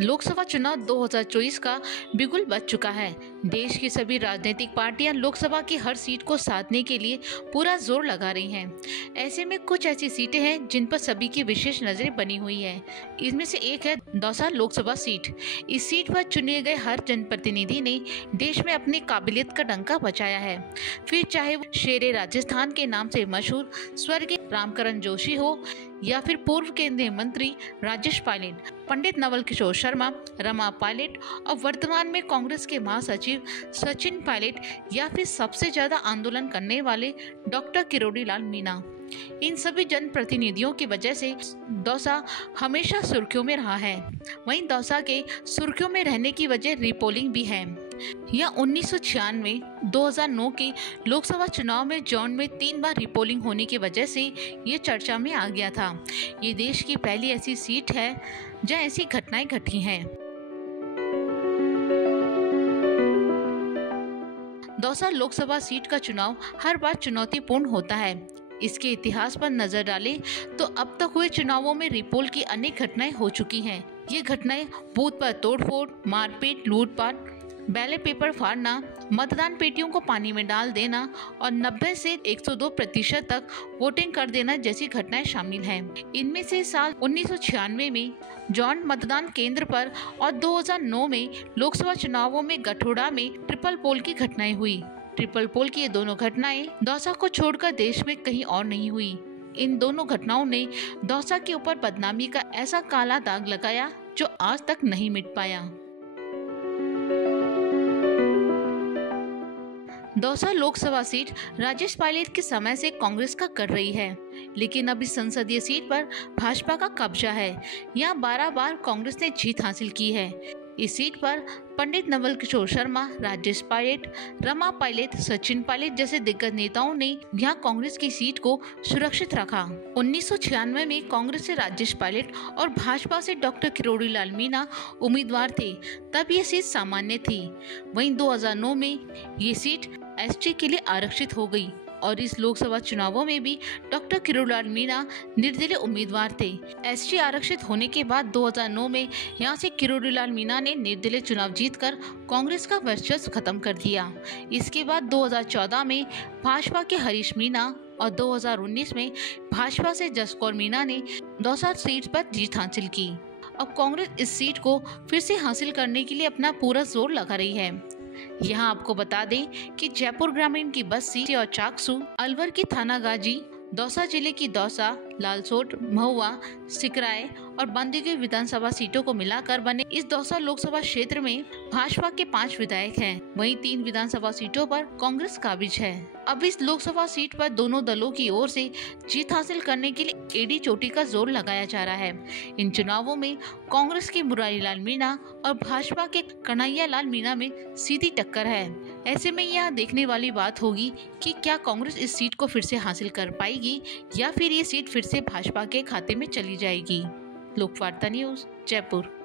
लोकसभा चुनाव 2024 का बिगुल बज चुका है। देश की सभी राजनीतिक पार्टियां लोकसभा की हर सीट को साधने के लिए पूरा जोर लगा रही हैं। ऐसे में कुछ ऐसी सीटें हैं जिन पर सभी की विशेष नजरें बनी हुई है। इनमें से एक है दौसा लोकसभा सीट। इस सीट पर चुने गए हर जनप्रतिनिधि ने देश में अपनी काबिलियत का डंका बजाया है। फिर चाहे वो शेरे राजस्थान के नाम से मशहूर स्वर्गीय रामकरण जोशी हो या फिर पूर्व केंद्रीय मंत्री राजेश पायलट, पंडित नवल किशोर शर्मा, रमा पायलट और वर्तमान में कांग्रेस के महासचिव सचिन पायलट या फिर सबसे ज्यादा आंदोलन करने वाले डॉक्टर किरोड़ी लाल मीणा। इन सभी जनप्रतिनिधियों की वजह से दौसा हमेशा सुर्खियों में रहा है। वहीं दौसा के सुर्खियों में रहने की वजह रीपोलिंग भी है। यह 1996, 2009 के लोकसभा चुनाव में जॉन में 3 बार रीपोलिंग होने की वजह से ये चर्चा में आ गया था। ये देश की पहली ऐसी सीट है जहां ऐसी घटनाएं घटी हैं। दौसा लोकसभा सीट का चुनाव हर बार चुनौतीपूर्ण होता है। इसके इतिहास पर नजर डालें तो अब तक हुए चुनावों में रीपोल की अनेक घटनाएं हो चुकी हैं। ये घटनाएं बूथ पर तोड़फोड़, मारपीट, लूटपाट, बैलेट पेपर फाड़ना, मतदान पेटियों को पानी में डाल देना और 90 से 102% तक वोटिंग कर देना जैसी घटनाएं शामिल हैं। इनमें से साल 1996 में जॉन मतदान केंद्र पर और 2009 में लोकसभा चुनावों में गठोड़ा में ट्रिपल पोल की घटनाएं हुई। ट्रिपल पोल की ये दोनों घटनाएं दौसा को छोड़कर देश में कहीं और नहीं हुई। इन दोनों घटनाओं ने दौसा के ऊपर बदनामी का ऐसा काला दाग लगाया जो आज तक नहीं मिट पाया। दौसा लोकसभा सीट राजेश पायलट के समय से कांग्रेस का कर रही है, लेकिन अब इस संसदीय सीट पर भाजपा का कब्जा है। यहाँ 12 बार कांग्रेस ने जीत हासिल की है। इस सीट पर पंडित नवल किशोर शर्मा, राजेश पायलट, रमा पायलट, सचिन पायलट जैसे दिग्गज नेताओं ने यहाँ कांग्रेस की सीट को सुरक्षित रखा। 1996 में कांग्रेस से राजेश पायलट और भाजपा से डॉक्टर किरोड़ी लाल मीणा उम्मीदवार थे, तब ये सीट सामान्य थी। वहीं 2009 में ये सीट एसटी के लिए आरक्षित हो गई और इस लोकसभा चुनावों में भी डॉक्टर किरोड़ी लाल मीणा निर्दलीय उम्मीदवार थे। एसटी आरक्षित होने के बाद 2009 में यहां से किरोड़ी लाल मीणा ने निर्दलीय चुनाव जीतकर कांग्रेस का वर्चस्व खत्म कर दिया। इसके बाद 2014 में भाजपा के हरीश मीणा और 2019 में भाजपा से जसकौर मीणा ने दौसा सीट पर जीत हासिल की। अब कांग्रेस इस सीट को फिर से हासिल करने के लिए अपना पूरा जोर लगा रही है। यहाँ आपको बता दें कि जयपुर ग्रामीण की बस्सी और चाकसू, अलवर की थानागाजी, दौसा जिले की दौसा, लालसोट, महुआ, सिकराय और बांदीकुई विधानसभा सीटों को मिलाकर बने इस दौसा लोकसभा क्षेत्र में भाजपा के 5 विधायक हैं। वहीं 3 विधानसभा सीटों पर कांग्रेस काबिज है। अब इस लोकसभा सीट पर दोनों दलों की ओर से जीत हासिल करने के लिए एडी चोटी का जोर लगाया जा रहा है। इन चुनावों में कांग्रेस के मुरारी लाल मीणा और भाजपा के कन्हैया लाल मीणा में सीधी टक्कर है। ऐसे में यह देखने वाली बात होगी कि क्या कांग्रेस इस सीट को फिर से हासिल कर पाएगी या फिर ये सीट फिर से भाजपा के खाते में चली जाएगी। लोकवार्ता न्यूज, जयपुर।